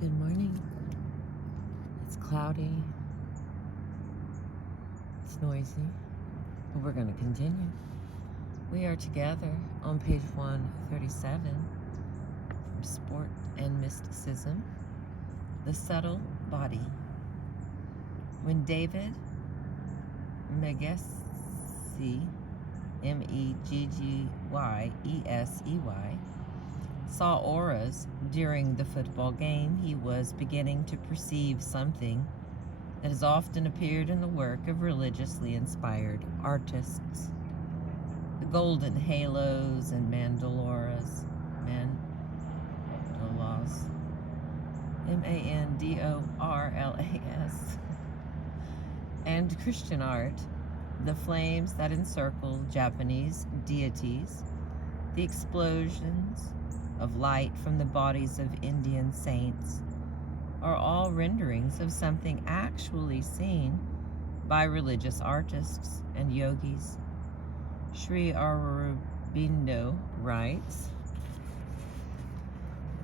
Good morning. It's cloudy. It's noisy, but we're going to continue. We are together on page 137 from Sport and Mysticism, the subtle body. When David Meggyesey, Meggyesey, saw auras during the football game, he was beginning to perceive something that has often appeared in the work of religiously inspired artists. The golden halos and mandalas, mandorlas, and Christian art, the flames that encircle Japanese deities, the explosions of light from the bodies of Indian saints, are all renderings of something actually seen by religious artists and yogis. Sri Aurobindo writes,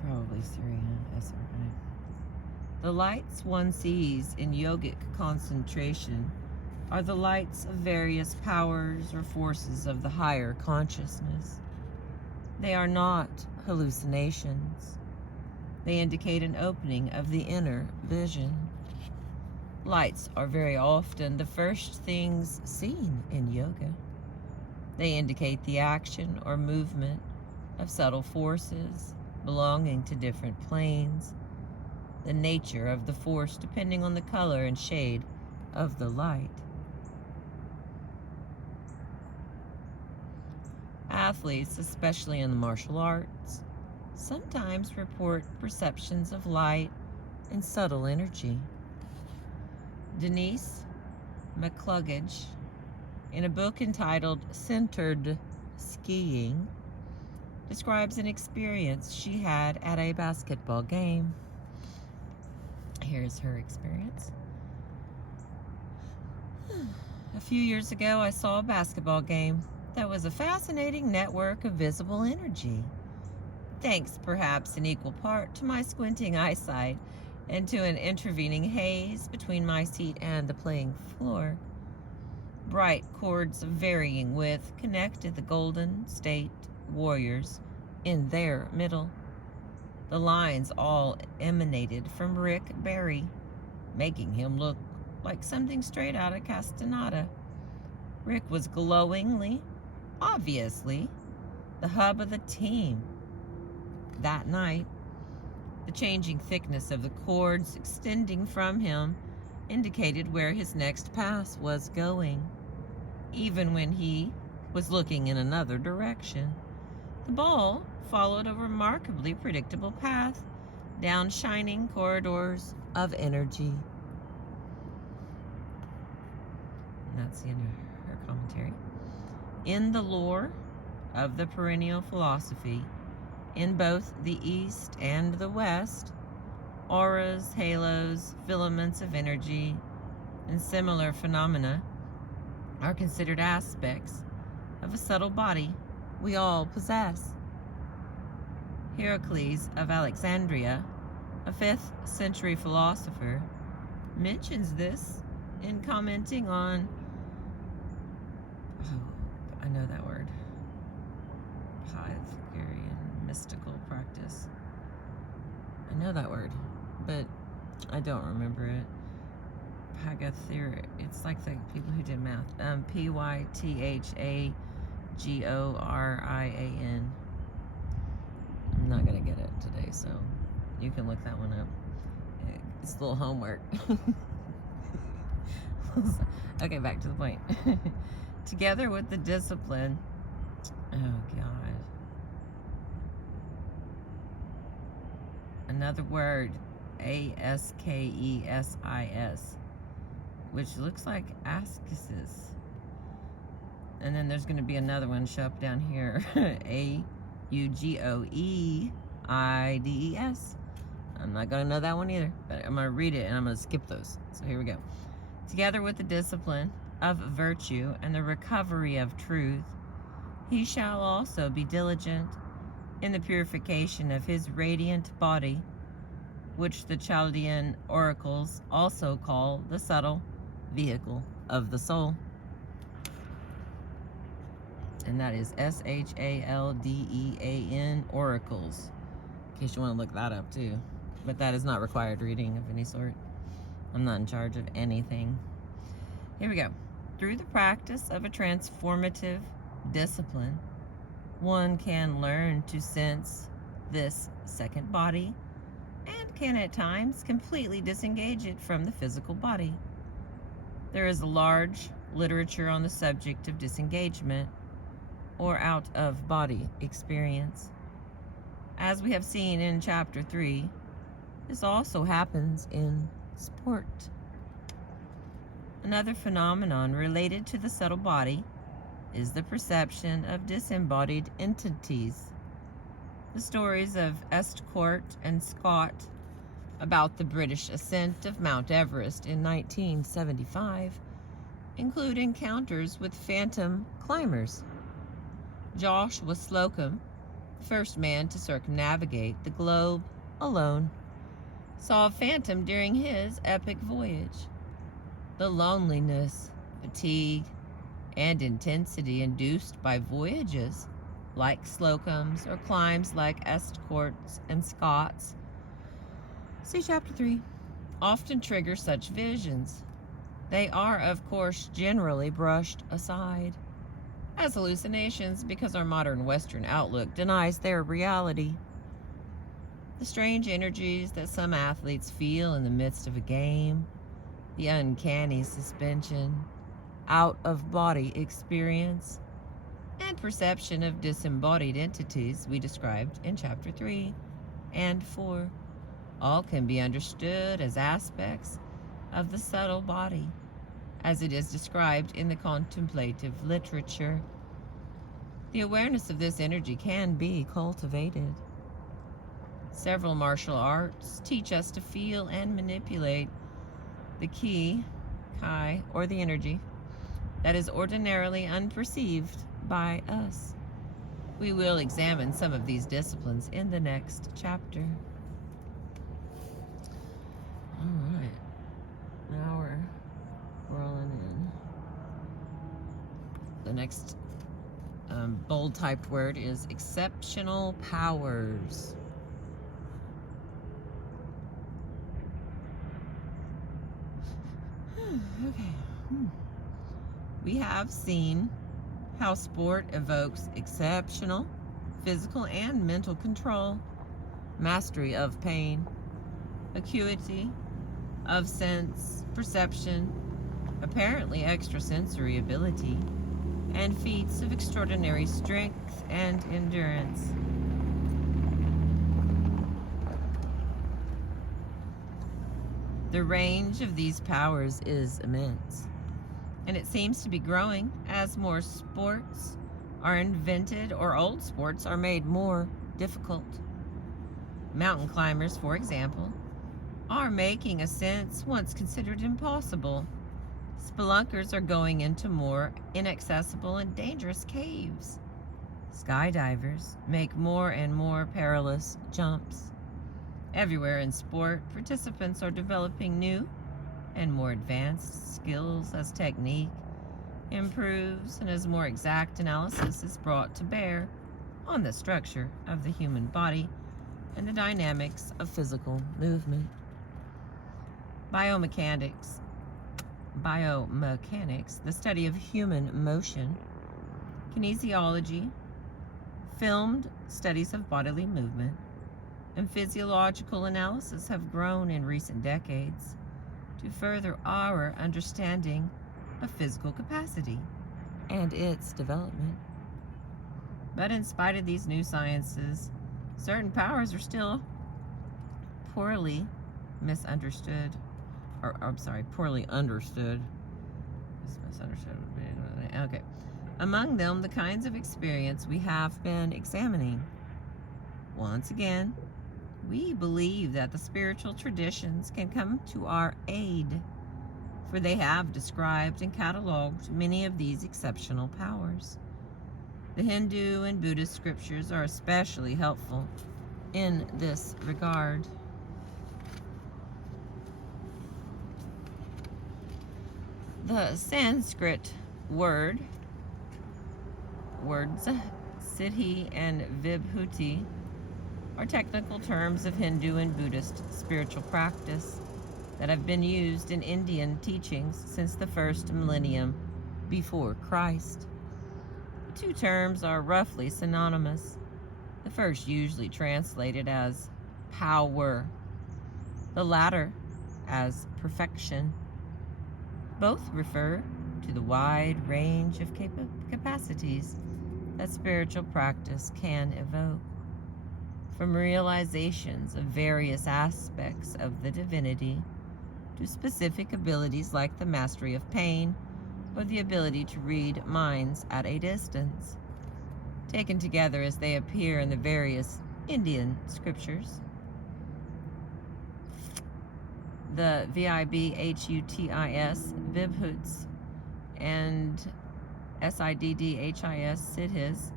probably Sri, the lights one sees in yogic concentration are the lights of various powers or forces of the higher consciousness. They are not hallucinations. They indicate an opening of the inner vision. Lights are very often the first things seen in yoga. They indicate the action or movement of subtle forces belonging to different planes, the nature of the force depending on the color and shade of the light. Athletes, especially in the martial arts, sometimes report perceptions of light and subtle energy. Denise McCluggage, in a book entitled Centered Skiing, describes an experience she had at a basketball game. Here's her experience. A few years ago, I saw a basketball game that was a fascinating network of visible energy. Thanks perhaps in equal part to my squinting eyesight and to an intervening haze between my seat and the playing floor. Bright cords of varying width connected the Golden State Warriors in their middle. The lines all emanated from Rick Barry, making him look like something straight out of Castaneda. Rick was glowingly, obviously, the hub of the team. That night, the changing thickness of the cords extending from him indicated where his next pass was going, even when he was looking in another direction. The ball followed a remarkably predictable path down shining corridors of energy. And that's the end of her commentary. In the lore of the perennial philosophy, in both the East and the West, auras, halos, filaments of energy, and similar phenomena are considered aspects of a subtle body we all possess. Heracles of Alexandria, a 5th century philosopher, mentions this in commenting on, I know that word, Pythagorean mystical practice. I know that word, but I don't remember it. Pythagorean, it's like the people who did math. Pythagorean. I'm not gonna get it today, so you can look that one up. It's a little homework. Okay, back to the point. Together with the discipline, oh God. Another word, Askesis, which looks like ascesis. And then there's going to be another one show up down here, Augoeides. I'm not going to know that one either, but I'm going to read it and I'm going to skip those. So here we go. Together with the discipline of virtue and the recovery of truth, he shall also be diligent in the purification of his radiant body which the Chaldean oracles also call the subtle vehicle of the soul. And that is Shaldean, oracles, in case you want to look that up too. But that is not required reading of any sort. I'm not in charge of anything. Here we go. Through the practice of a transformative discipline, one can learn to sense this second body and can at times completely disengage it from the physical body. There is a large literature on the subject of disengagement or out-of-body experience. As we have seen in Chapter 3, this also happens in sport. Another phenomenon related to the subtle body is the perception of disembodied entities. The stories of Estcourt and Scott about the British ascent of Mount Everest in 1975 include encounters with phantom climbers. Joshua Slocum, the first man to circumnavigate the globe alone, saw a phantom during his epic voyage. The loneliness, fatigue, and intensity induced by voyages like Slocum's or climbs like Estcourt's and Scott's, see Chapter 3, often trigger such visions. They are, of course, generally brushed aside as hallucinations because our modern Western outlook denies their reality. The strange energies that some athletes feel in the midst of a game, the uncanny suspension, out-of-body experience, and perception of disembodied entities we described in Chapter 3 and 4, all can be understood as aspects of the subtle body, as it is described in the contemplative literature. The awareness of this energy can be cultivated. Several martial arts teach us to feel and manipulate the ki, or the energy that is ordinarily unperceived by us. We will examine some of these disciplines in the next chapter. All right, now we're rolling in. The next bold typed word is exceptional powers. Okay. We have seen how sport evokes exceptional physical and mental control, mastery of pain, acuity of sense perception, apparently extrasensory ability, and feats of extraordinary strength and endurance. The range of these powers is immense, and it seems to be growing as more sports are invented or old sports are made more difficult. Mountain climbers, for example, are making ascents once considered impossible. Spelunkers are going into more inaccessible and dangerous caves. Skydivers make more and more perilous jumps. Everywhere in sport, participants are developing new and more advanced skills as technique improves and as more exact analysis is brought to bear on the structure of the human body and the dynamics of physical movement. Biomechanics, the study of human motion, kinesiology, filmed studies of bodily movement, and physiological analysis have grown in recent decades to further our understanding of physical capacity and its development. But in spite of these new sciences, certain powers are still poorly understood. Okay. Among them, the kinds of experience we have been examining. Once again, we believe that the spiritual traditions can come to our aid, for they have described and cataloged many of these exceptional powers. The Hindu and Buddhist scriptures are especially helpful in this regard. The Sanskrit words Siddhi and Vibhuti are technical terms of Hindu and Buddhist spiritual practice that have been used in Indian teachings since the first millennium before Christ. The two terms are roughly synonymous. The first usually translated as power, the latter as perfection. Both refer to the wide range of capacities that spiritual practice can evoke, from realizations of various aspects of the divinity to specific abilities like the mastery of pain or the ability to read minds at a distance. Taken together as they appear in the various Indian scriptures, the Vibhutis, Vibhuts, and Siddhis, Siddhis.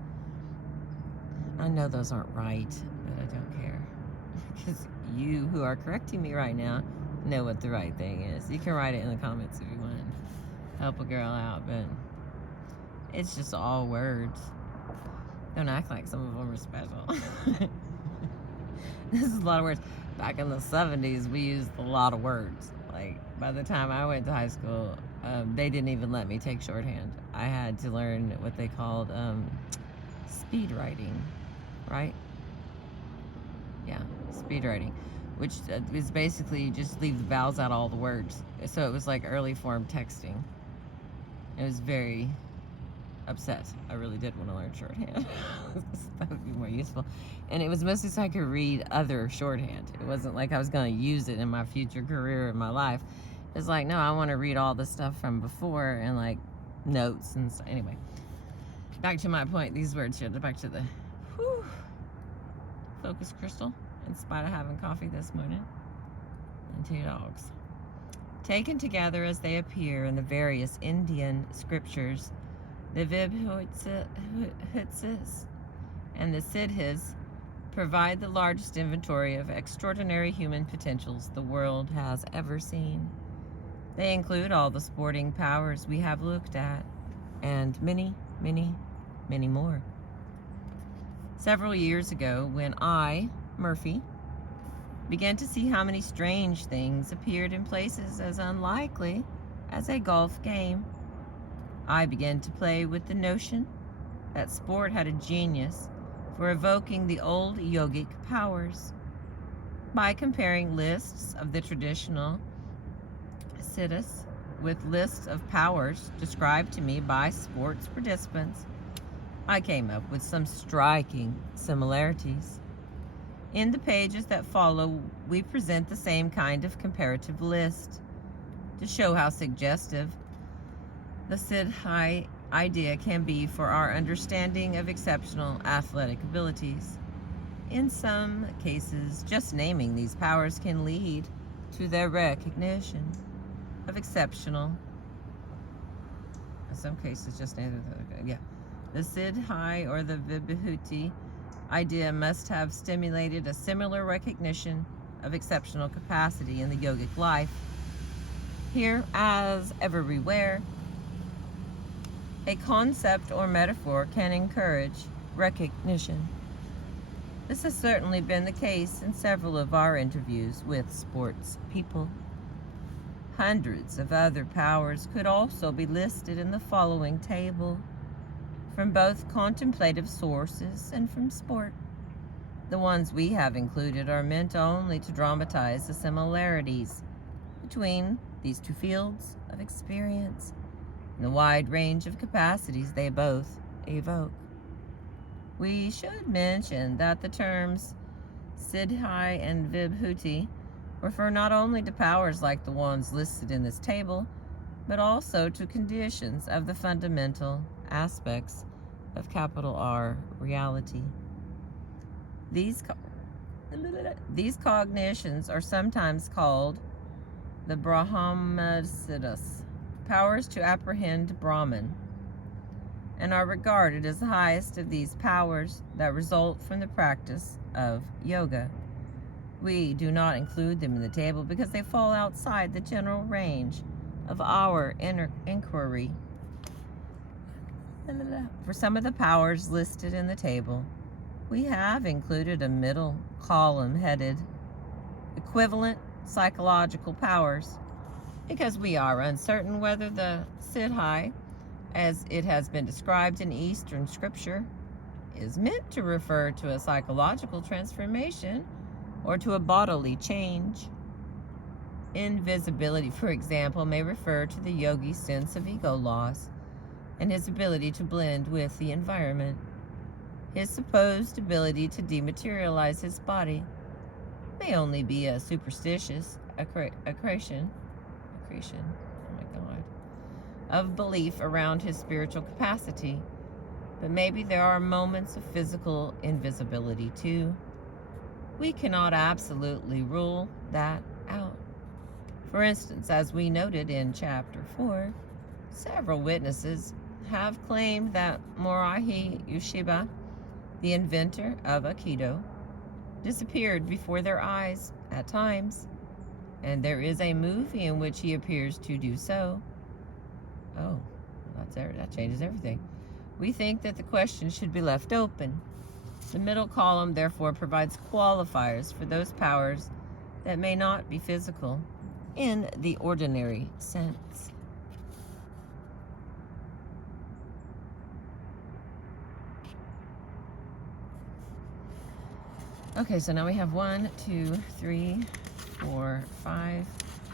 I know those aren't right, but I don't care. Because you who are correcting me right now know what the right thing is. You can write it in the comments if you want to help a girl out, but it's just all words. Don't act like some of them are special. This is a lot of words. Back in the 70s, we used a lot of words. Like, by the time I went to high school, they didn't even let me take shorthand. I had to learn what they called speed writing, right? Yeah, speed writing, which is basically you just leave the vowels out of all the words. So it was like early form texting. It was very upset. I really did want to learn shorthand. That would be more useful. And it was mostly so I could read other shorthand. It wasn't like I was going to use it in my future career in my life. It's like, no, I want to read all the stuff from before and like notes and stuff. Anyway, back to my point. These words here, back to the focus crystal, in spite of having coffee this morning, and 2 dogs. Taken together as they appear in the various Indian scriptures, the Vibhutis and the Siddhis provide the largest inventory of extraordinary human potentials the world has ever seen. They include all the sporting powers we have looked at, and many, many, many more. Several years ago, when I, Murphy, began to see how many strange things appeared in places as unlikely as a golf game, I began to play with the notion that sport had a genius for evoking the old yogic powers. By comparing lists of the traditional siddhis with lists of powers described to me by sports participants, I came up with some striking similarities. In the pages that follow, we present the same kind of comparative list to show how suggestive the Siddhi idea can be for our understanding of exceptional athletic abilities. In some cases, just naming these powers can lead to their recognition of exceptional. In some cases, just naming the Siddhi or the Vibhuti idea must have stimulated a similar recognition of exceptional capacity in the yogic life. Here, as everywhere, a concept or metaphor can encourage recognition. This has certainly been the case in several of our interviews with sports people. Hundreds of other powers could also be listed in the following table, from both contemplative sources and from sport. The ones we have included are meant only to dramatize the similarities between these two fields of experience and the wide range of capacities they both evoke. We should mention that the terms Siddhi and Vibhuti refer not only to powers like the ones listed in this table, but also to conditions of the fundamental aspects of capital R reality. These cognitions are sometimes called the Brahmasiddhas, powers to apprehend Brahman, and are regarded as the highest of these powers that result from the practice of yoga. We do not include them in the table because they fall outside the general range of our inner inquiry. For some of the powers listed in the table, we have included a middle column headed equivalent psychological powers because we are uncertain whether the Siddhi, as it has been described in Eastern scripture, is meant to refer to a psychological transformation or to a bodily change. Invisibility, for example, may refer to the yogi's sense of ego loss and his ability to blend with the environment. His supposed ability to dematerialize his body may only be a superstitious accretion, oh my God, of belief around his spiritual capacity. But maybe there are moments of physical invisibility too. We cannot absolutely rule that out. For instance, as we noted in chapter 4, several witnesses have claimed that Morihei Ueshiba, the inventor of Aikido, disappeared before their eyes at times, and there is a movie in which he appears to do so. Oh, that changes everything. We think that the question should be left open. The middle column, therefore, provides qualifiers for those powers that may not be physical in the ordinary sense. Okay, so now we have 1, 2, 3, 4, 5,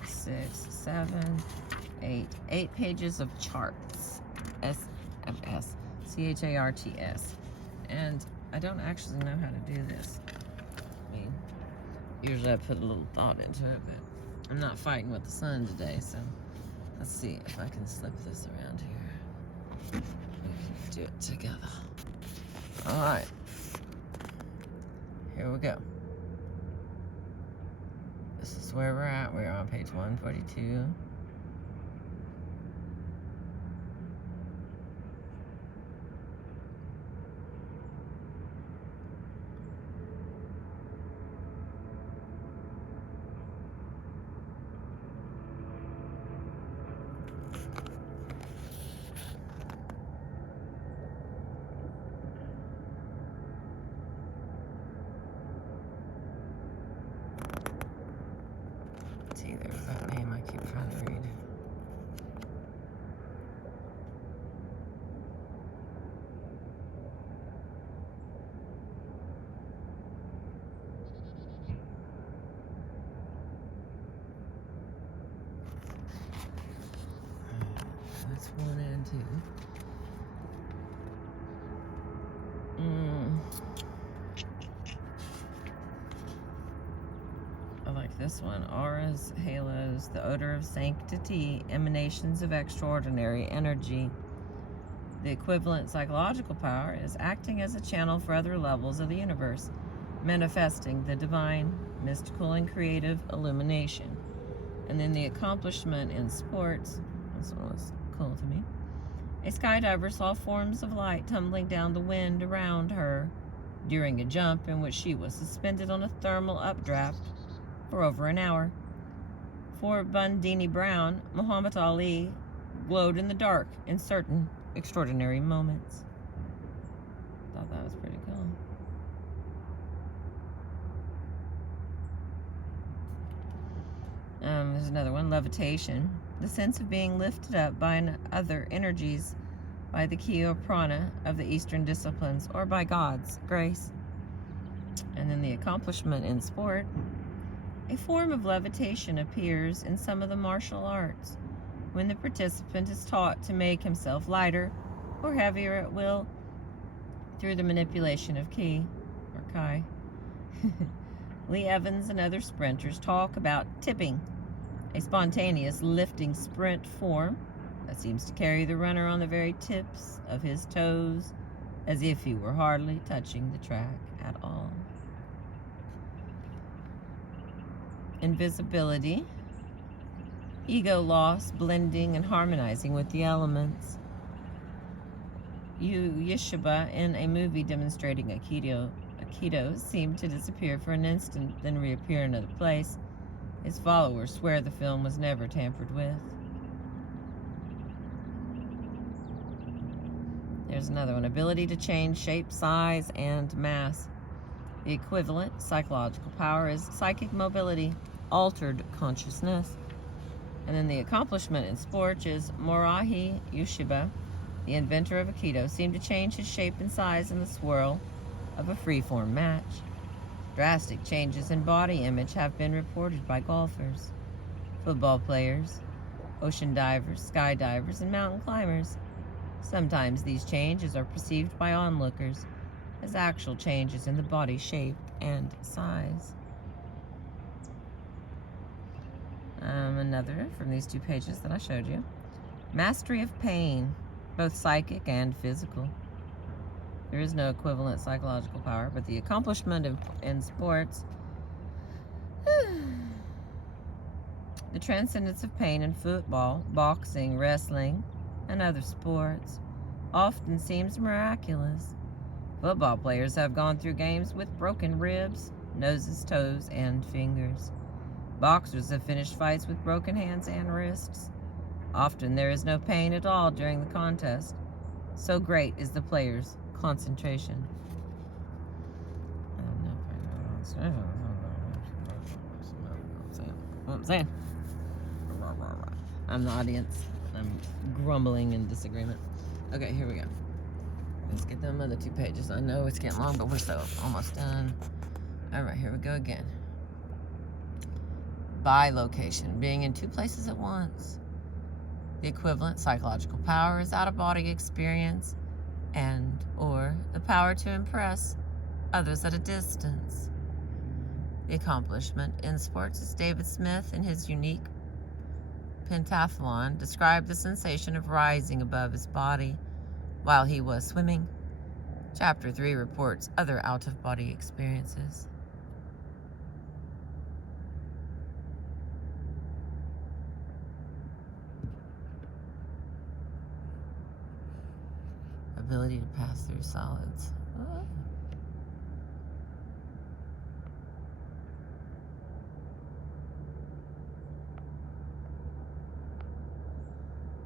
6, 7, 8. 8 pages of charts. SMS. CHARTS. And I don't actually know how to do this. I mean, usually I put a little thought into it, but I'm not fighting with the sun today, so let's see if I can slip this around here. We can do it together. All right. Here we go. This is where we're at. We're on page 142. See, there's that name I keep trying to read. That's 1 and 2. I like this one. Auras, halos, the odor of sanctity, emanations of extraordinary energy. The equivalent psychological power is acting as a channel for other levels of the universe, manifesting the divine, mystical, and creative illumination. And then the accomplishment in sports, this one was cool to me. A skydiver saw forms of light tumbling down the wind around her during a jump in which she was suspended on a thermal updraft for over an hour. For Bundini Brown, Muhammad Ali glowed in the dark in certain extraordinary moments. Thought that was pretty cool. There's another one, levitation. The sense of being lifted up by other energies, by the ki or prana of the Eastern disciplines, or by God's grace. And then the accomplishment in sport. A form of levitation appears in some of the martial arts when the participant is taught to make himself lighter or heavier at will through the manipulation of ki or kai. Lee Evans and other sprinters talk about tipping, a spontaneous lifting sprint form that seems to carry the runner on the very tips of his toes as if he were hardly touching the track at all. Invisibility, ego loss, blending and harmonizing with the elements. Ueshiba, in a movie demonstrating Aikido, seemed to disappear for an instant, then reappear in another place. His followers swear the film was never tampered with. There's another one. Ability to change shape, size, and mass. The equivalent psychological power is psychic mobility, altered consciousness. And then the accomplishment in sports is Morahi Yushiba, the inventor of Aikido, seemed to change his shape and size in the swirl of a free-form match. Drastic changes in body image have been reported by golfers, football players, ocean divers, skydivers, and mountain climbers. Sometimes these changes are perceived by onlookers as actual changes in the body shape and size. Another from these 2 pages that I showed you. Mastery of pain, both psychic and physical. There is no equivalent psychological power, but the accomplishment in sports, the transcendence of pain in football, boxing, wrestling, and other sports often seems miraculous. Football players have gone through games with broken ribs, noses, toes, and fingers. Boxers have finished fights with broken hands and wrists. Often there is no pain at all during the contest. So great is the player's concentration. What I'm saying. I'm the audience. I'm grumbling in disagreement. Okay, here we go. Let's get them other 2 pages. I know it's getting long, but we're so almost done. All right, here we go again. Bilocation, being in 2 places at once. The equivalent psychological power is out-of-body experience and or the power to impress others at a distance. The accomplishment in sports is David Smith in his unique pentathlon described the sensation of rising above his body while he was swimming. Chapter 3 reports other out-of-body experiences. Ability to pass through solids.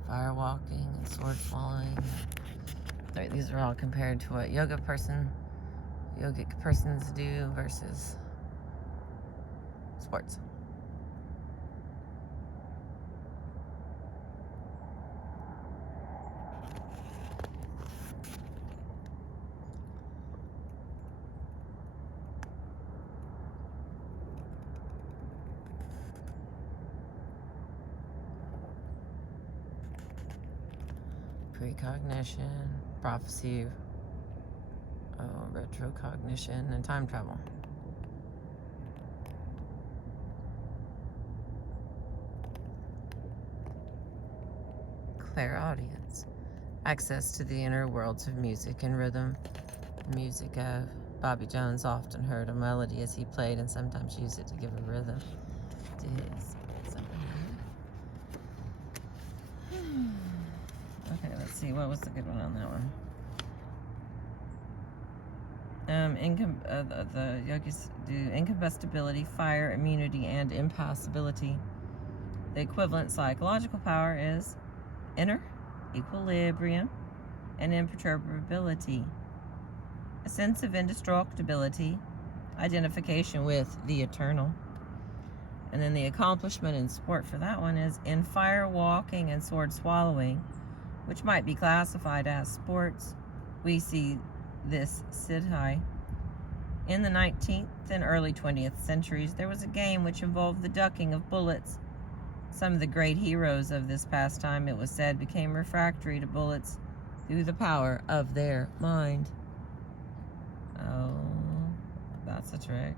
Fire walking and sword swallowing. These are all compared to what yogic persons do versus sports. Precognition, prophecy, retrocognition, and time travel. Clairaudience, access to the inner worlds of music and rhythm. The music of Bobby Jones often heard a melody as he played and sometimes used it to give a rhythm to his song. Okay, let's see. What was the good one on that one? The yogis do incombustibility, fire, immunity, and impassibility. The equivalent psychological power is inner equilibrium and imperturbability, a sense of indestructibility, identification with the eternal. And then the accomplishment in sport for that one is in fire walking and sword swallowing, which might be classified as sports. We see this Siddhi. In the 19th and early 20th centuries, there was a game which involved the ducking of bullets. Some of the great heroes of this pastime, it was said, became refractory to bullets through the power of their mind. Oh, that's a trick.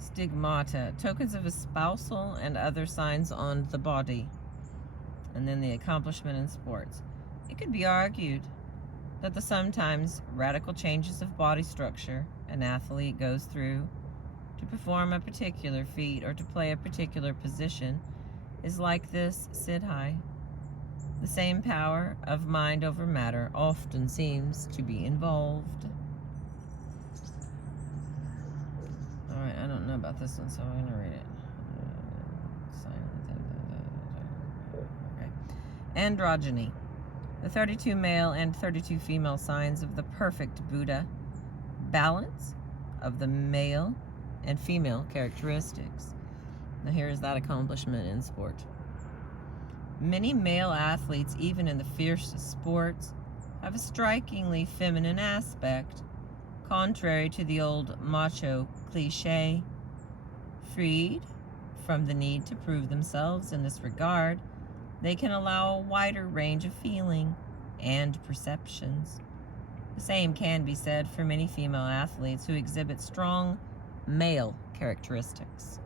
Stigmata, tokens of espousal and other signs on the body. And then the accomplishment in sports. It could be argued that the sometimes radical changes of body structure an athlete goes through to perform a particular feat or to play a particular position is like this Siddhi. The same power of mind over matter often seems to be involved. Alright, I don't know about this one, so I'm going to read it. Okay. Androgyny. The 32 male and 32 female signs of the perfect Buddha. Balance of the male and female characteristics. Now here is that accomplishment in sport. Many male athletes, even in the fiercest sports, have a strikingly feminine aspect, contrary to the old macho cliche. Freed from the need to prove themselves in this regard, they can allow a wider range of feeling and perceptions. The same can be said for many female athletes who exhibit strong male characteristics.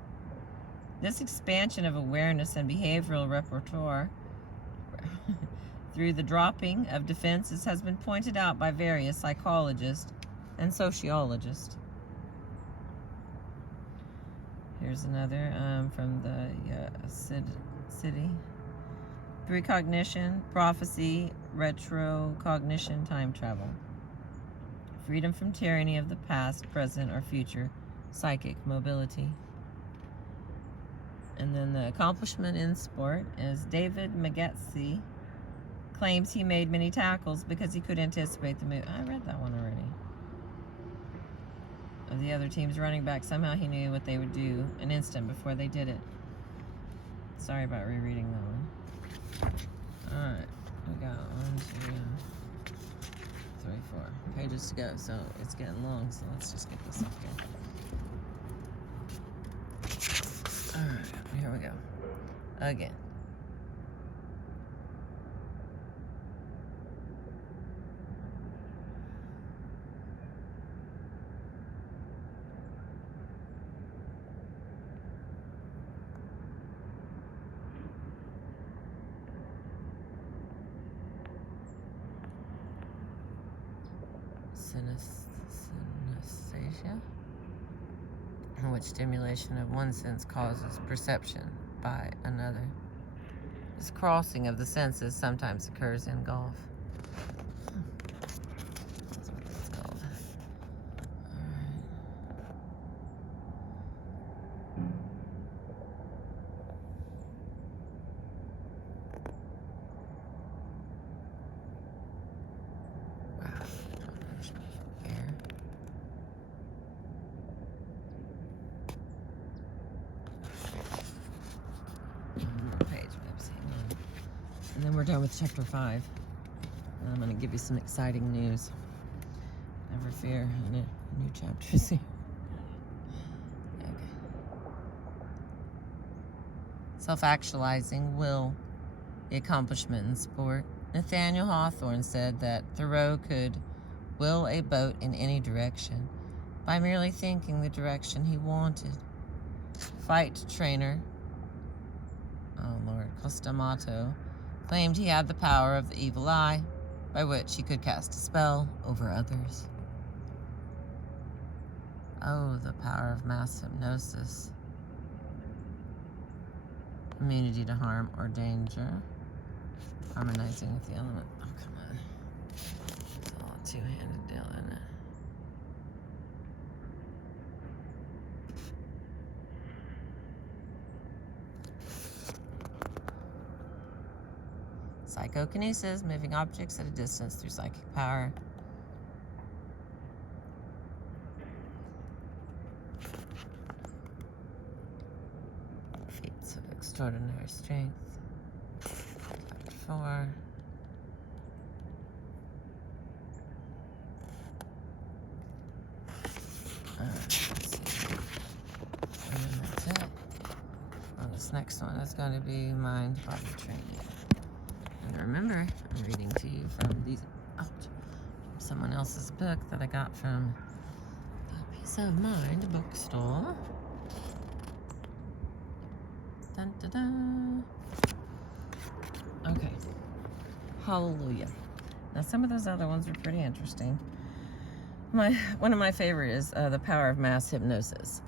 This expansion of awareness and behavioral repertoire through the dropping of defenses has been pointed out by various psychologists and sociologists. Here's another from the city. Precognition, prophecy, retrocognition, time travel. Freedom from tyranny of the past, present, or future, psychic mobility. And then the accomplishment in sport is David Magetsi claims he made many tackles because he could anticipate the move. I read that one already. Of the other team's running back, somehow he knew what they would do an instant before they did it. Sorry about rereading that one. Alright, we got 1, 2, 3, 4 pages to go, so it's getting long, so let's just get this up here. Alright, here we go. Again. Synesthesia, in which stimulation of one sense causes perception by another. This crossing of the senses sometimes occurs in golf. That's what it's called. And then we're done with chapter 5. And I'm going to give you some exciting news. Never fear, new chapters here. Okay. Self-actualizing will, the accomplishment in sport. Nathaniel Hawthorne said that Thoreau could will a boat in any direction by merely thinking the direction he wanted. Fight trainer, Costamato, claimed he had the power of the evil eye, by which he could cast a spell over others. Oh, the power of mass hypnosis. Immunity to harm or danger. Harmonizing with the element. Oh, come on. It's all a two-handed deal, isn't it? Psychokinesis, moving objects at a distance through psychic power. Feats of extraordinary strength. Chapter 4. Let's see. And then that's it. Well, this next one is going to be mind-body training. And remember, I'm reading to you from someone else's book that I got from the Peace of Mind bookstore. Dun, dun, dun. Okay. Hallelujah. Now, some of those other ones are pretty interesting. One of my favorites is the power of mass hypnosis.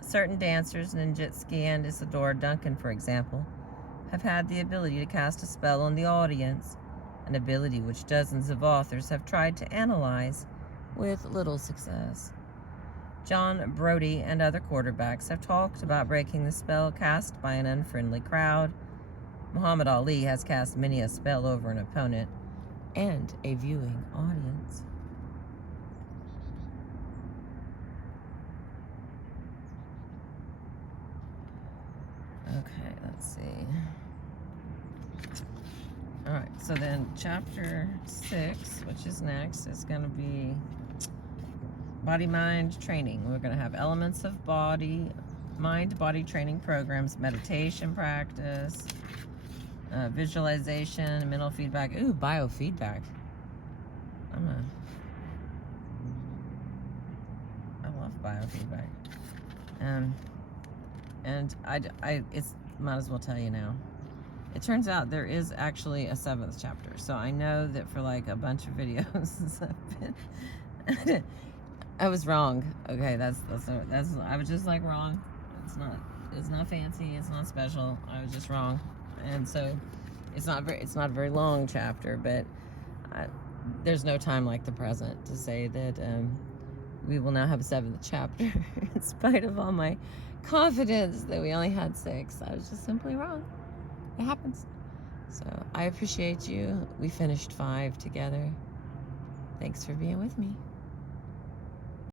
Certain dancers, Ninjitski and Isadora Duncan, for example, have had the ability to cast a spell on the audience, an ability which dozens of authors have tried to analyze with little success. John Brody and other quarterbacks have talked about breaking the spell cast by an unfriendly crowd. Muhammad Ali has cast many a spell over an opponent and a viewing audience. Okay, let's see. All right, so then chapter 6, which is next, is going to be body-mind training. We're going to have elements of mind-body training programs, meditation practice, visualization, mental feedback. Ooh, biofeedback. I love biofeedback. And it's might as well tell you now. It turns out there is actually a 7th chapter. So I know that for like a bunch of videos I was wrong. Okay, that's I was just like wrong. It's not fancy, it's not special. I was just wrong. And so it's not a very long chapter, but there's no time like the present to say that we will now have a 7th chapter in spite of all my confidence that we only had 6. I was just simply wrong. It happens. So I appreciate you. We finished 5 together. Thanks for being with me.